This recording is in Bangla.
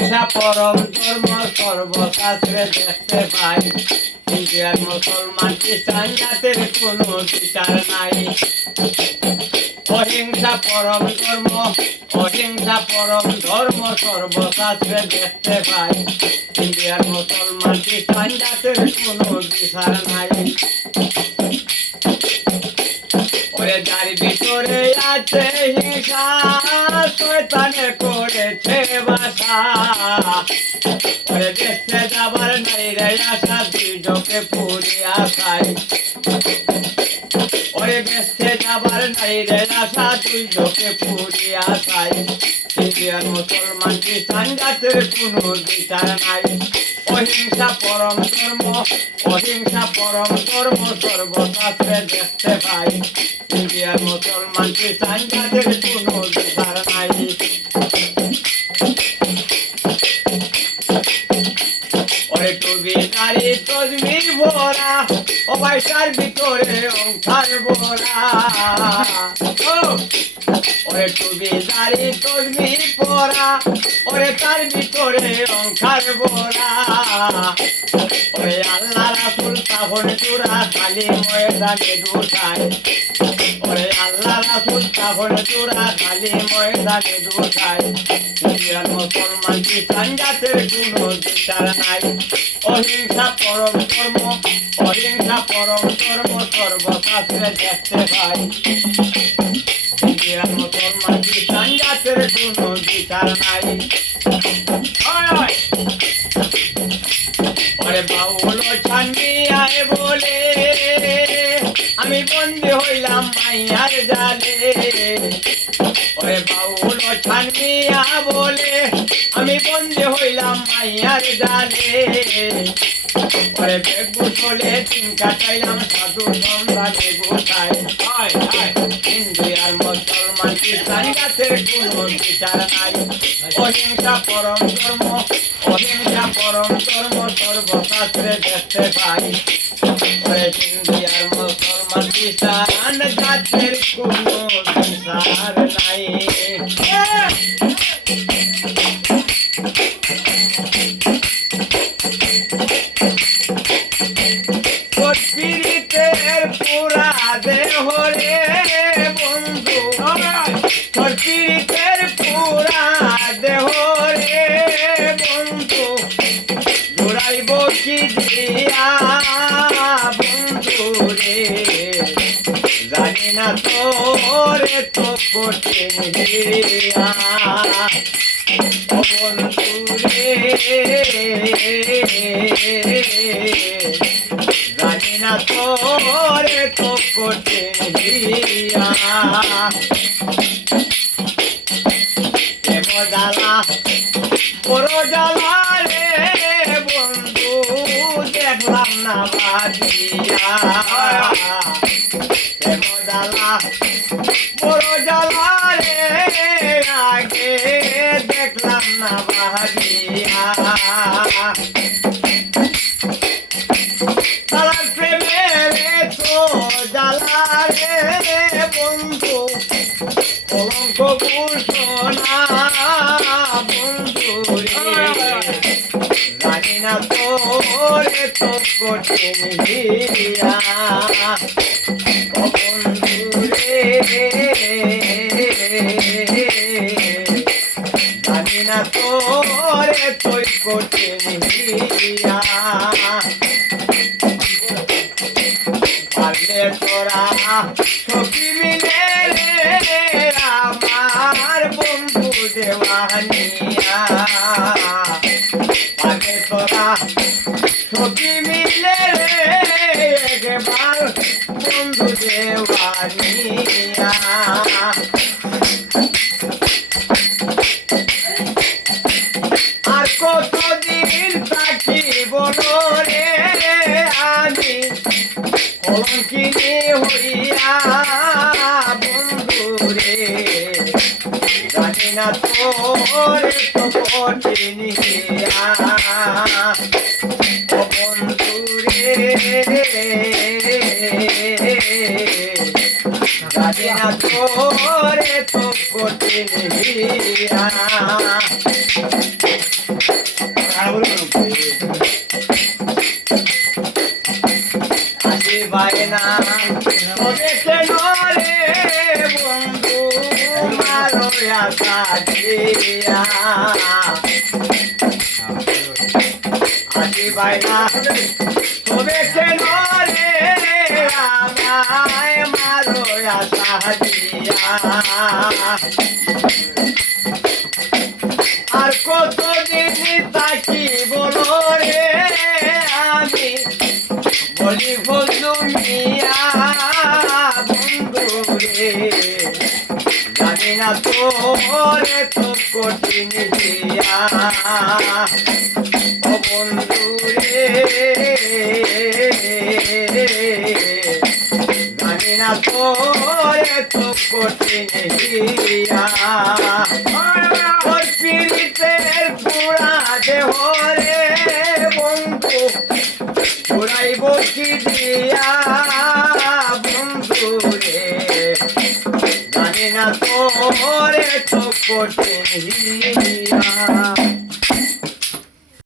অহিংসা পরম ধর্ম সর্বশাস্ত্রে দেখতে পাই। ইন্ডিয়ার মুসলমান খ্রিস্টান জাতির কোনো বিচার নাই। অহিংসা পরম ধর্ম, অহিংসা পরম ধর্ম সর্বশাস্ত্রে দেখতে পাই। ইন্ডিয়ার মুসলমান খ্রিস্টান জাতির কোনো বিচার নাই। ওরে যার ভিতরে আছে হিংসা শয়তানে করেছে বাসা। ওরে দেখতে যাবার নাই রে আশা দুই চোখে পুরিয়া খাই। ওরে দেখতে যাবার নাই রে আশা দুই চোখে পুরিয়া খাই। ইন্ডিয়ার মুসলমান খ্রিস্টান জাতির কোনো বিচার নাই। অহিংসা পরম ধর্ম, অহিংসা পরম ধর্ম সর্বশাস্ত্রে দেখতে পাই। ইন্ডিয়ার মুসলমান খ্রিস্টান জাতির কোনো বিচার নাই। ওরে টুবি দাড়ি তসবির ভরা, ও ভাই তার ভিতরে অঙ্কার ভরা। ওরে টুবি দাড়ি তসবির ভরা, ওরে তার ভিতরে অঙ্কার ভরা। ওরে আল্লাহ রাসূল তখন চূড়া খালি ময়দানে দুটায়। ওরে আল্লাহ রাসূল তখন চূড়া খালি ময়দানে দুটায়। ইন্ডিয়ার মুসলমান খ্রিস্টান জাতির কোনো বিচার নাই। অহিংসা পরম ধর্ম, অহিংসা পরম ধর্ম সর্বশাস্ত্রে দেখতে পাই। ইন্ডিয়ার মুসলমান খ্রিস্টান জাতির কোনো বিচার নাই। ওরে বাউল ছান্দি আয় বলে আমি বন্দী হইলাম মাইয়ার জালে। ওরে বাউল ছান্দিয়া বলে আমি বন্দী হইলাম মাইয়ার জালে। ওরে বেগ বুঝলে তিন কাটাইলাম সাধু সন্ধানে গোসাই। ইন্ডিয়ার মুসলমান খ্রিস্টান জাতির কোনো বিচার নাই। অহিংসা পরম ধর্ম, অহিংসা পরম ধর্ম সর্বশাস্ত্রে দেখতে পাই। ওরে ইন্ডিয়ার মুসলমান খ্রিস্টান জাতির কোনো বিচার নাই। পীড়িতের পুরা দেহ রে বন্ধু, পীড়িতের পুরা দেহ রে বন্ধু, জোড়াইব কি দিয়া বন্ধু রে। জানি না তোরে তো কঠিন হিয়া বন্ধু রে। জানি না তোরে তো কঠিন হিয়া। জ্বালা বড় জ্বালা রে বন্ধু দেখলাম না বাজিয়া। জ্বালা বড় জ্বালা রে আগে দেখলাম না বাজিয়া। তার প্রেমে তো জ্বালা রে বন্ধু কলঙ্ক ঘোষণা বন্ধু রে। জানি না তোরে তো কঠিন হিয়া বন্ধু রে। জানি না তোরে তুই কঠিন হিয়া। পারলে তোরা সখী মিলে রে আমার বন্ধু দেওয়ানিয়া। পারলে তোরা সখী মিলে রে একবার বন্ধু দেওয়ানিয়া। আর কতদিন থাকিব রে আমি কলঙ্কিনী হইয়া বন্ধু রে। জানি না তোরে তো কঠিন হিয়া বন্ধু রে। জানি না তোরে তো কঠিন হিয়া। না তবে কেন রে বন্ধু মারো আশা দিয়া আজি বাইনা তবে কেন রে আমায় মারো আশা দিয়া আর কতদিন তাকি বলো রে আমি বলি বন্ধু মিয়া বন্ধু রে জানি না তোরে তো কঠিন দিয়া ও বন্ধু রে জানি না তোরে তো কঠিন দিয়া পীড়িতের পুরা দেহ রে বন্ধু পুরাইব কি দিয়া বন্ধু রে জানি না তোরে তো কঠিন হিয়া